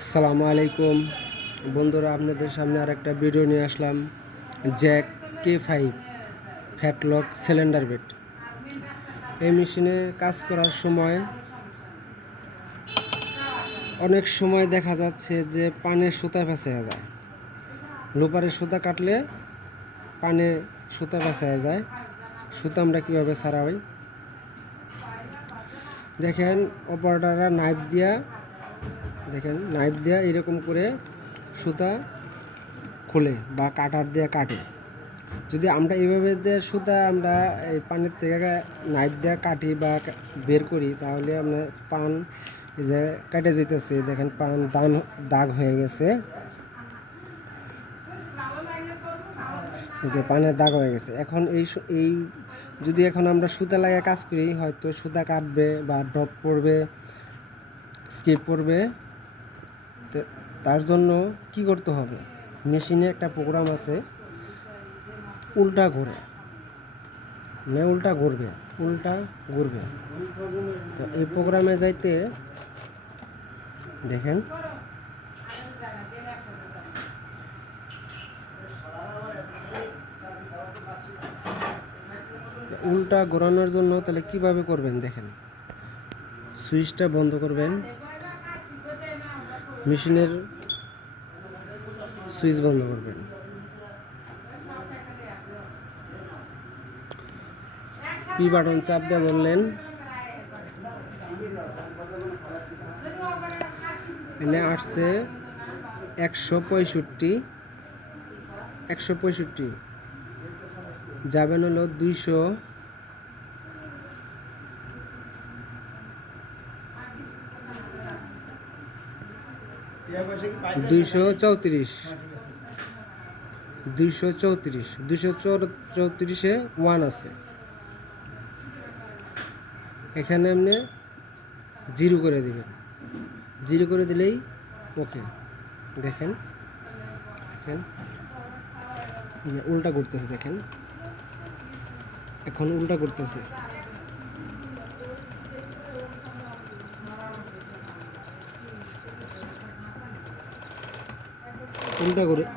আসসালামু আলাইকুম বন্ধুরা, আপনাদের সামনে আর একটা ভিডিও নিয়ে আসলাম। Jack K5 flatlock cylinder bed. এই মেশিনে কাজ করার সময় অনেক সময় দেখা যাচ্ছে যে পানের সুতা ফেঁসে যায়। লোপারের সুতা কাটলে পানে সুতা ফেঁসে যায়। সুতা আমরা কীভাবে ছাড়াই দেখেন, অপারেটররা নাইফ দিয়া এরকম করে সুতা খোলে বা কাটার দিয়ে কাটে। যদি আমরা এইভাবে দিয়ে সুতা আমরা এই পানির থেকে নাইফ দিয়ে কাটি বা বের করি, তাহলে আমরা পান যে কেটে যেতেছে, দেখেন পান দাগ হয়ে গেছে, যে পানের দাগ হয়ে গেছে। এখন এই যদি এখন আমরা সুতা লাগিয়ে কাজ করি, হয়তো সুতা কাটবে বা ড্রপ পড়বে, স্কিপ পড়বে। তার জন্য কি করতে হবে, মেশিনে একটা প্রোগ্রাম আছে, উল্টা ঘোরে, মানে উল্টা ঘুরবে। তো এই প্রোগ্রামে যাইতে দেখেন উল্টা ঘোরানোর জন্য তাহলে কিভাবে করবেন দেখেন। সুইচটা বন্ধ করবেন, মেশিনের সুইচ বন্ধ করবেন। পি বাটন চাপ দিয়ে ধরলেন, এনে আসছে 165 যাবেন হলো 200, 234 ওয়ান আছে। এখানে আপনি 0 করে দিবেন, 0 করে দিলেই ওকে। দেখেন উল্টা করতেছে, দেখেন এখন উল্টা করতেছে।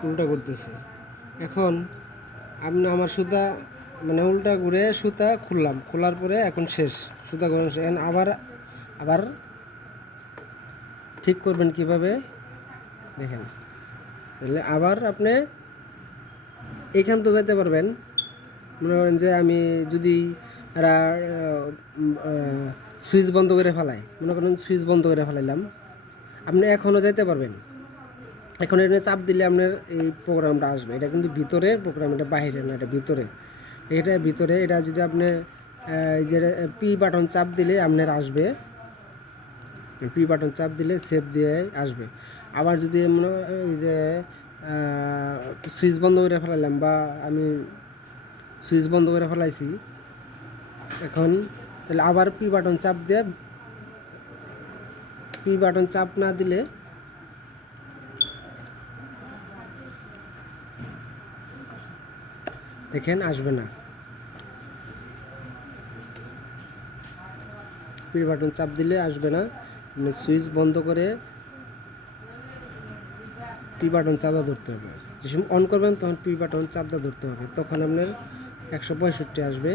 উল্টা করতেছে। এখন আপনি আমার সুতা মানে উল্টা ঘুরে সুতা খোলার পরে এখন শেষ, সুতা ঘোরানো শেষ। আবার ঠিক করবেন কিভাবে দেখেন। তাহলে আবার আপনি এইখান তো যাইতে পারবেন। মনে করেন যে আমি যদি এরা সুইচ বন্ধ করে ফেলাই, মনে করেন সুইচ বন্ধ করে ফেলাইলাম, আপনি এখনও যাইতে পারবেন। এখন এটা চাপ দিলে আপনার এই প্রোগ্রামটা আসবে। এটা কিন্তু ভিতরে প্রোগ্রাম, এটা বাইরে না, এটা ভিতরে। এটা যদি আপনি এই যে পি বাটন চাপ দিলে আপনার আসবে, পি বাটন চাপ দিলে সেভ দিয়ে আসবে। আবার যদি এই যে সুইচ বন্ধ করে ফেলাইলাম বা আমি সুইচ বন্ধ করে ফেলাইছি, এখন তাহলে আবার পি বাটন চাপ না দিলে দেখেন আসবে না। পি বাটন চাপ দিলে আসবে না, মানে সুইচ বন্ধ করে পি বাটন চাপা ধরতে হবে। যে সময় অন করবেন তখন পি বাটন চাপটা ধরতে হবে, তখন আপনার 165 আসবে।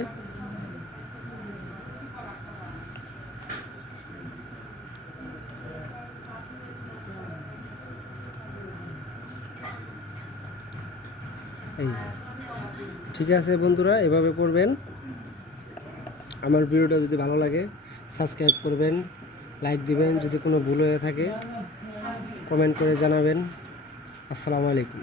এই ঠিক আছে বন্ধুরা, এভাবে করবেন। আমার ভিডিওটা যদি ভালো লাগে সাবস্ক্রাইব করবেন, লাইক দিবেন। যদি কোনো ভুল হয়ে থাকে কমেন্ট করে জানাবেন। আসসালামু আলাইকুম।